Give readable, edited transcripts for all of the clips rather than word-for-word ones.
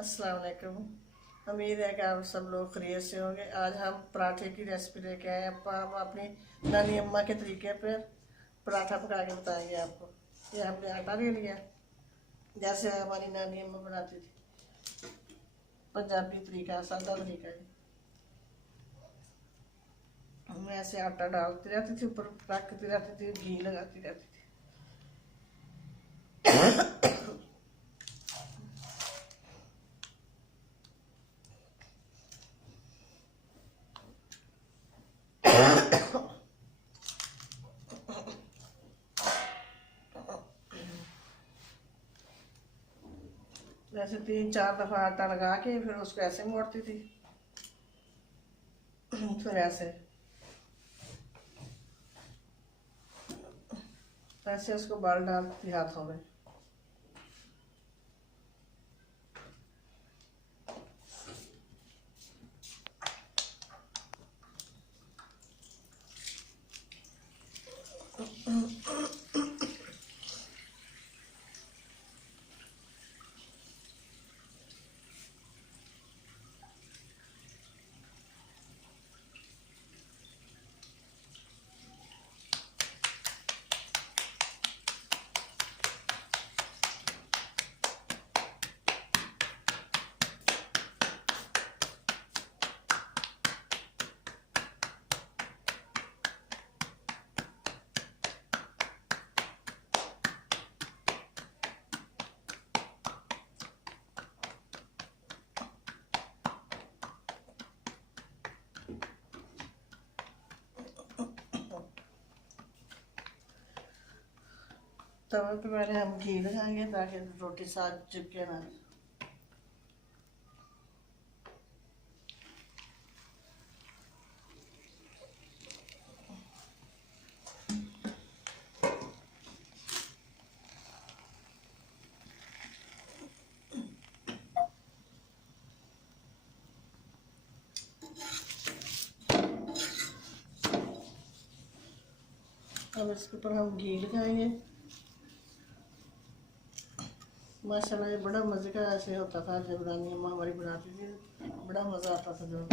अस्सलाम वालेकुम। उम्मीद है कि आप सब लोग खैरियत से होंगे। आज हम पराठे की रेसिपी लेके आए हैं। हम अपनी नानी अम्मा के तरीके पर पराठा पका के बताएंगे आपको। ये हमने आटा ले लिया जैसे हमारी नानी अम्मा बनाती थी, पंजाबी तरीका, सादा तरीका है। मैं ऐसे आटा डालती रहती थी, ऊपर रखती रहती थी, घी लगाती रहती थी। जैसे 3-4 दफ़ा आटा लगा के फिर उसको ऐसे मोड़ती थी, फिर ऐसे उसको बाल डालती थी हाथों में। तवे पे पहले हम घी लगाएंगे ताकि रोटी साथ चिपके ना। अब इसके ऊपर हम घी लगाएंगे। माशाल्लाह ये बड़ा मज़े का ऐसे होता था जब नानी अम्मा हमारी बनाती थी, बड़ा मज़ा आता था जब।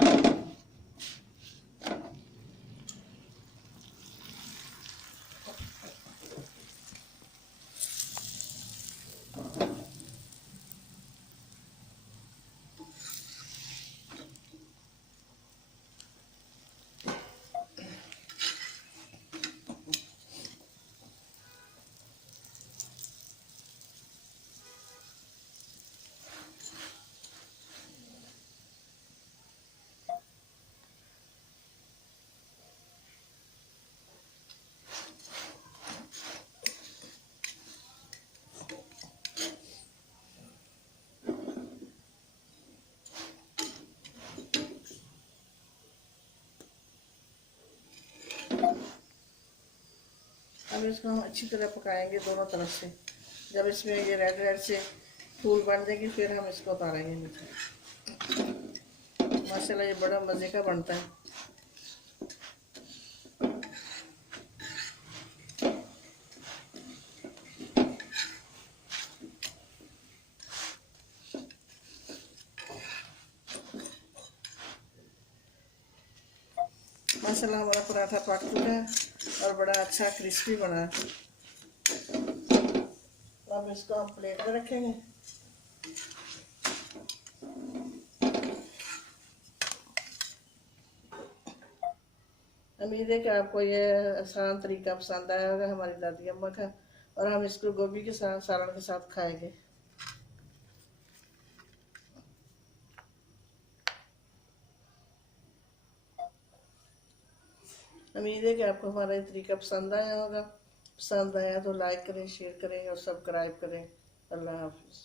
अब इसको हम अच्छी तरह पकाएंगे दोनों तरफ से। जब इसमें ये रेड रेड से फूल बन जाएगी फिर हम इसको उतारेंगे नीचे। माशाल्लाह ये बड़ा मज़े का बनता है। माशाल्लाह हमारा पराठा पक चुका है और बड़ा अच्छा क्रिस्पी बना है। अब इसको हम प्लेट में रखेंगे। उम्मीद है कि आपको ये आसान तरीका पसंद आया होगा हमारी दादी अम्मा का। और हम इसको गोभी के साथ, सालन के साथ खाएंगे। उम्मीद है कि आपको हमारा ये तरीका पसंद आया होगा। पसंद आया तो लाइक करें, शेयर करें और सब्सक्राइब करें। अल्लाह हाफिज़।